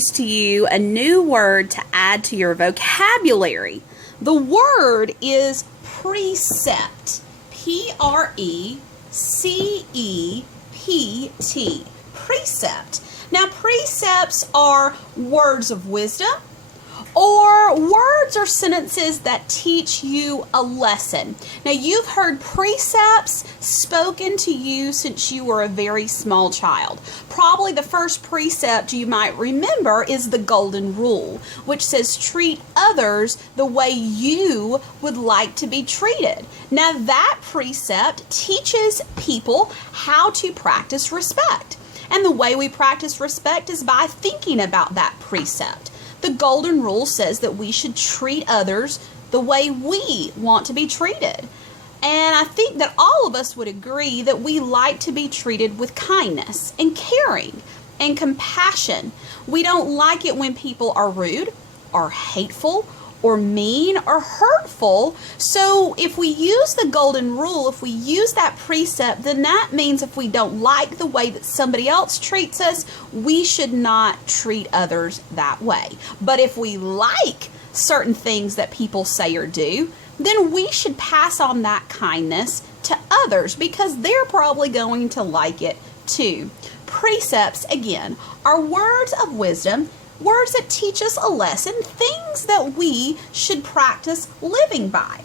To you a new word to add to your vocabulary. The word is precept. Precept. Precept. Now, precepts are words of wisdom or words or sentences that teach you a lesson. Now, you've heard precepts spoken to you since you were a very small child. Probably the first precept you might remember is the Golden Rule, which says treat others the way you would like to be treated. Now, that precept teaches people how to practice respect. And the way we practice respect is by thinking about that precept. The Golden Rule says that we should treat others the way we want to be treated. And I think that all of us would agree that we like to be treated with kindness and caring and compassion. We don't like it when people are rude or hateful or mean or hurtful. So if we use the Golden Rule, if we use that precept, then that means if we don't like the way that somebody else treats us, we should not treat others that way. But if we like certain things that people say or do, then we should pass on that kindness to others because they're probably going to like it too. Precepts, again, are words of wisdom, words that teach us a lesson, things that we should practice living by.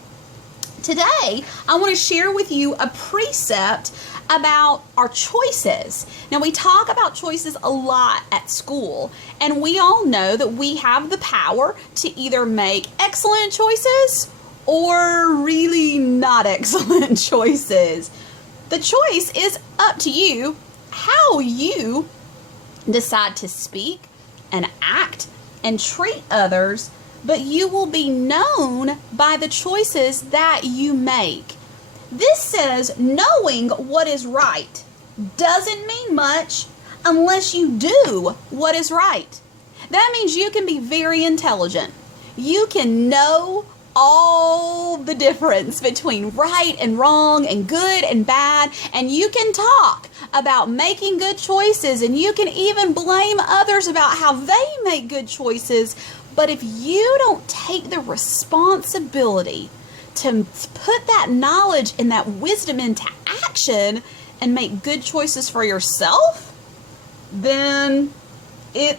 Today, I want to share with you a precept about our choices. Now, we talk about choices a lot at school, and we all know that we have the power to either make excellent choices or really not excellent choices. The choice is up to you how you decide to speak and act and treat others, but you will be known by the choices that you make. This says knowing what is right doesn't mean much unless you do what is right. That means you can be very intelligent. You can know all the difference between right and wrong and good and bad, and you can talk about making good choices, and you can even blame others about how they make good choices. But if you don't take the responsibility to put that knowledge and that wisdom into action and make good choices for yourself, then it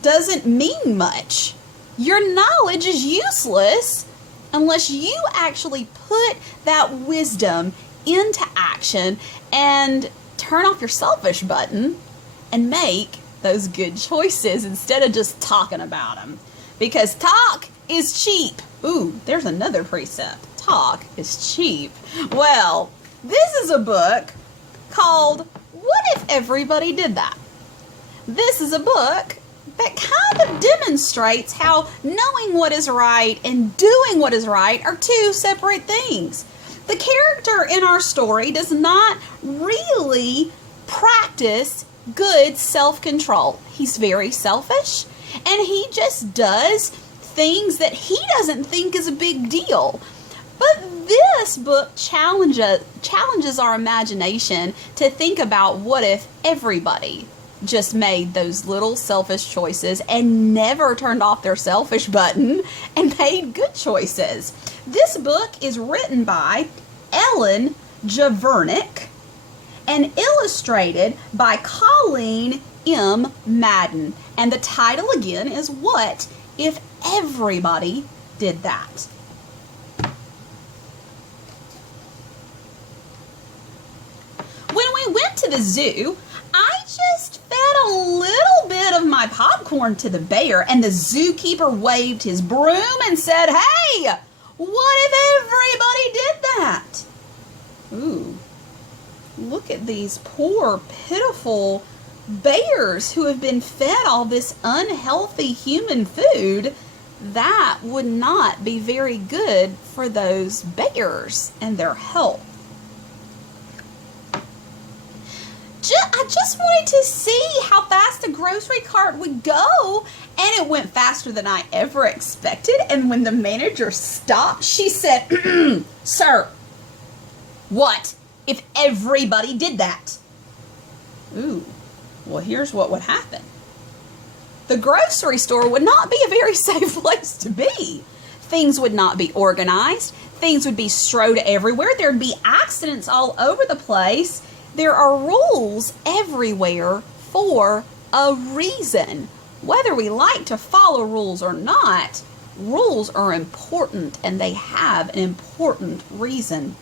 doesn't mean much. Your knowledge is useless unless you actually put that wisdom into action and turn off your selfish button and make those good choices instead of just talking about them. Because talk is cheap. Ooh, there's another precept. Talk is cheap. Well, this is a book called What If Everybody Did That? This is a book that kind of demonstrates how knowing what is right and doing what is right are two separate things. The character in our story does not really practice good self-control. He's very selfish, and he just does things that he doesn't think is a big deal. But this book challenges our imagination to think about what if everybody just made those little selfish choices and never turned off their selfish button and made good choices. This book is written by Ellen Javernick and illustrated by Colleen M. Madden. And the title again is What If Everybody Did That? When we went to the zoo, I just fed a little bit of my popcorn to the bear, and the zookeeper waved his broom and said, "Hey, what if everybody did that?" Ooh, look at these poor, pitiful bears who have been fed all this unhealthy human food. That would not be very good for those bears and their health. I just wanted to see how fast the grocery cart would go, and it went faster than I ever expected. And when the manager stopped, she said, "Sir, what if everybody did that?" Ooh, well, here's what would happen. The grocery store would not be a very safe place to be. Things would not be organized. Things would be strewed everywhere. There'd be accidents all over the place. There are rules everywhere for a reason. Whether we like to follow rules or not, rules are important and they have an important reason.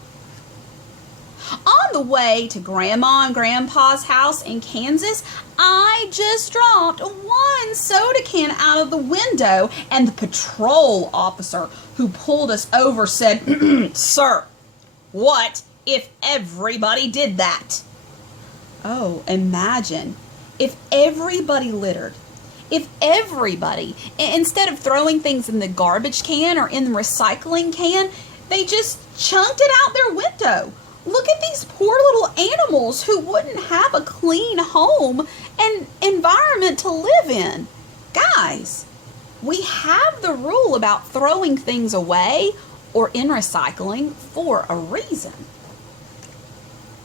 On the way to Grandma and Grandpa's house in Kansas, I just dropped one soda can out of the window, and the patrol officer who pulled us over said, "Sir, what if everybody did that?" Oh, imagine if everybody littered. If everybody, instead of throwing things in the garbage can or in the recycling can, they just chunked it out their window. Look at these poor little animals who wouldn't have a clean home and environment to live in. Guys, we have the rule about throwing things away or in recycling for a reason.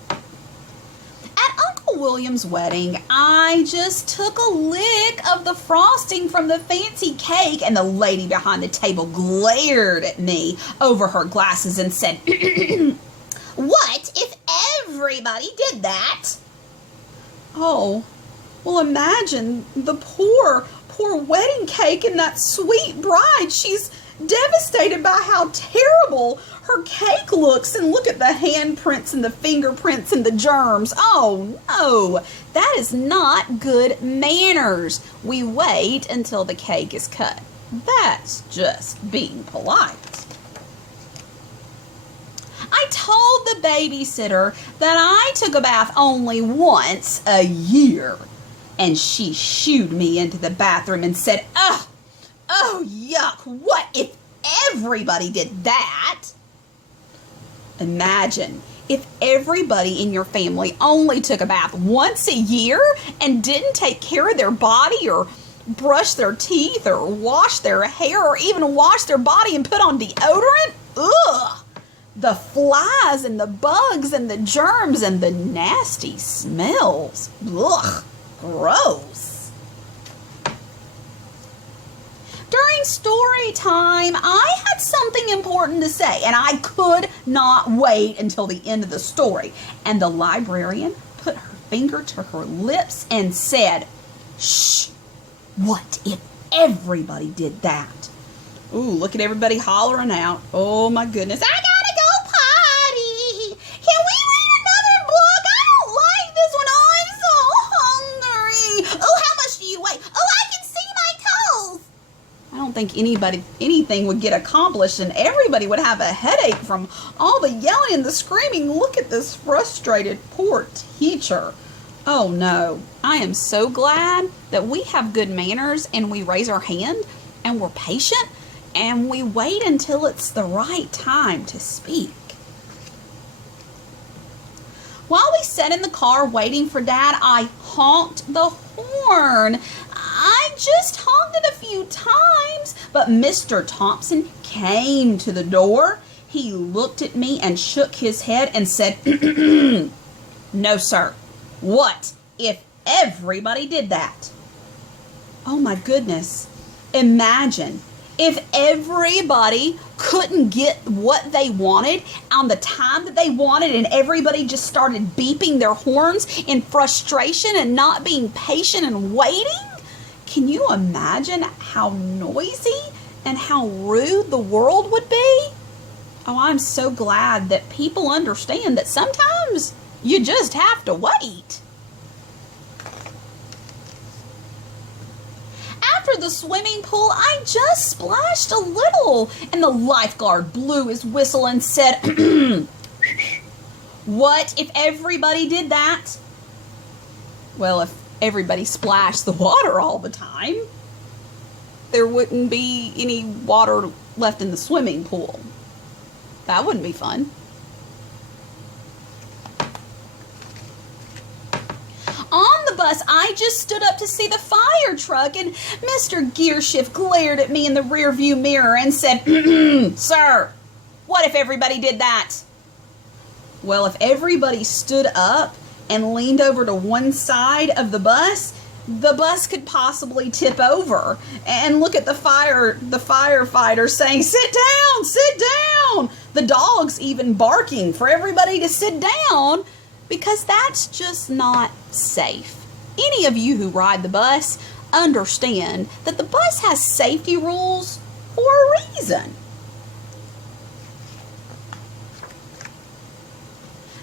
At Uncle William's wedding, I just took a lick of the frosting from the fancy cake, and the lady behind the table glared at me over her glasses and said, "What if everybody did that?" Oh, well, imagine the poor wedding cake and that sweet bride. She's devastated by how terrible her cake looks, and look at the handprints and the fingerprints and the germs. Oh no, that is not good manners. We wait until the cake is cut. That's just being polite. I told the babysitter that I took a bath only once a year, and she shooed me into the bathroom and said, "Oh, yuck, what if everybody did that?" Imagine if everybody in your family only took a bath once a year and didn't take care of their body or brush their teeth or wash their hair or even wash their body and put on deodorant. Ugh! The flies and the bugs and the germs and the nasty smells. Ugh, gross. During story time, I had something important to say, and I could not wait until the end of the story. And the librarian put her finger to her lips and said, "Shh, what if everybody did that?" Ooh, look at everybody hollering out. Oh my goodness, I gotta go potty. Can we read another book? I don't like this one. Oh, I'm so hungry. Oh, how much do you weigh? Oh, I can see my toes. I don't think anything would get accomplished, and everybody would have a headache from all the yelling and the screaming. Look at this frustrated poor teacher. Oh no, I am so glad that we have good manners and we raise our hand and we're patient and we wait until it's the right time to speak. While we sat in the car waiting for Dad, I honked the horn. I just honked it a few times, but Mr. Thompson came to the door. He looked at me and shook his head and said, "No, sir. What if everybody did that?" Oh my goodness. Imagine if everybody couldn't get what they wanted on the time that they wanted, and everybody just started beeping their horns in frustration and not being patient and waiting. Can you imagine how noisy and how rude the world would be? Oh, I'm so glad that people understand that sometimes you just have to wait. After the swimming pool, I just splashed a little, and the lifeguard blew his whistle and said, "What if everybody did that?" Well, if everybody splashed the water all the time, there wouldn't be any water left in the swimming pool. That wouldn't be fun. On the bus, I just stood up to see the fire truck, and Mr. Gearshift glared at me in the rearview mirror and said, "Sir, what if everybody did that?" Well, if everybody stood up and leaned over to one side of the bus, the bus could possibly tip over. And look at the firefighter saying, sit down. The dog's even barking for everybody to sit down because that's just not safe. Any of you who ride the bus understand that the bus has safety rules for a reason.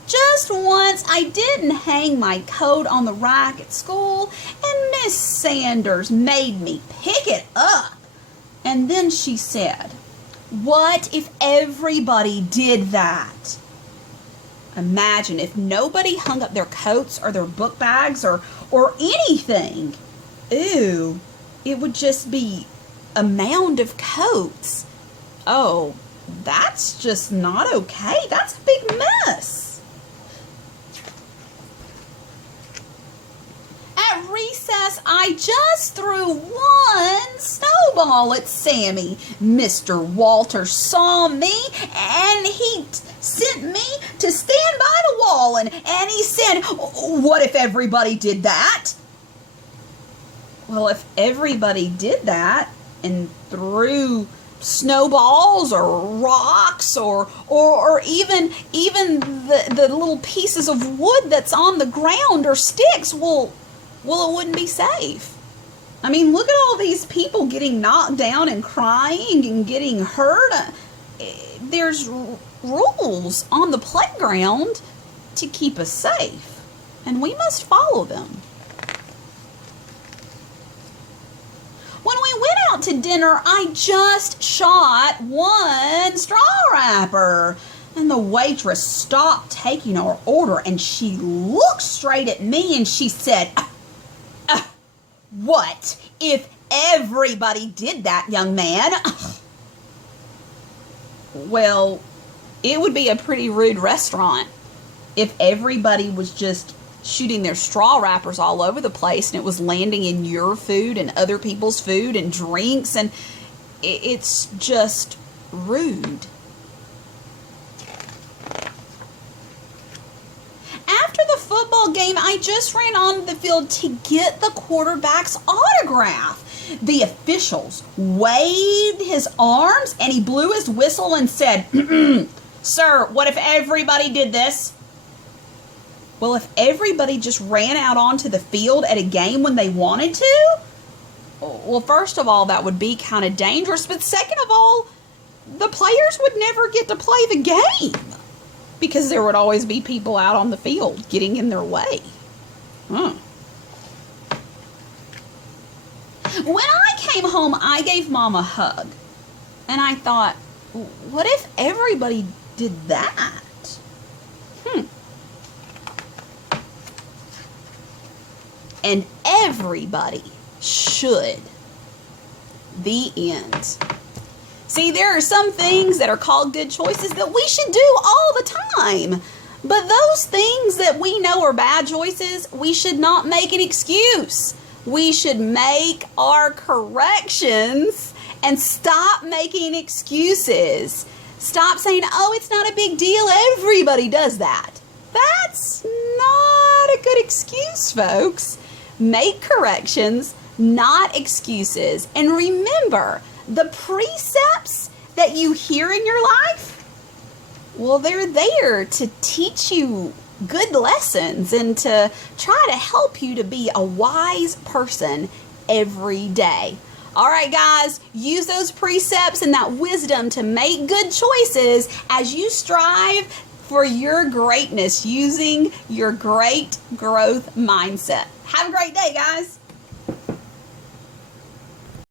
Just once, I didn't hang my coat on the rack at school, and Miss Sanders made me pick it up. And then she said, "What if everybody did that?" Imagine if nobody hung up their coats or their book bags or anything. Ew, it would just be a mound of coats. Oh, that's just not okay. That's a big mess. At recess, I just threw one snowball at Sammy. Mr. Walter saw me, and he sent me to stand by the wall, and he said, "What if everybody did that?" Well, if everybody did that and threw snowballs or rocks or even the little pieces of wood that's on the ground or sticks, well, it wouldn't be safe. I mean, look at all these people getting knocked down and crying and getting hurt. There's rules on the playground to keep us safe, and we must follow them. When we went out to dinner, I just shot one straw wrapper. And the waitress stopped taking our order, and she looked straight at me and she said, "What if everybody did that, young man?" Well, it would be a pretty rude restaurant if everybody was just shooting their straw wrappers all over the place and it was landing in your food and other people's food and drinks, and it's just rude. After the football game, I just ran onto the field to get the quarterback's autograph. The officials waved his arms and he blew his whistle and said, "Sir, what if everybody did this?" Well, if everybody just ran out onto the field at a game when they wanted to, well, first of all, that would be kind of dangerous. But second of all, the players would never get to play the game because there would always be people out on the field getting in their way. When I came home, I gave Mom a hug. And I thought, what if everybody did that? And everybody should. The end. See, there are some things that are called good choices that we should do all the time. But those things that we know are bad choices, we should not make an excuse. We should make our corrections and stop making excuses. Stop saying, "Oh, it's not a big deal. Everybody does that." That's not a good excuse, folks. Make corrections, not excuses. And remember, the precepts that you hear in your life, well, they're there to teach you good lessons and to try to help you to be a wise person every day. All right, guys, use those precepts and that wisdom to make good choices as you strive for your greatness using your great growth mindset. Have a great day, guys.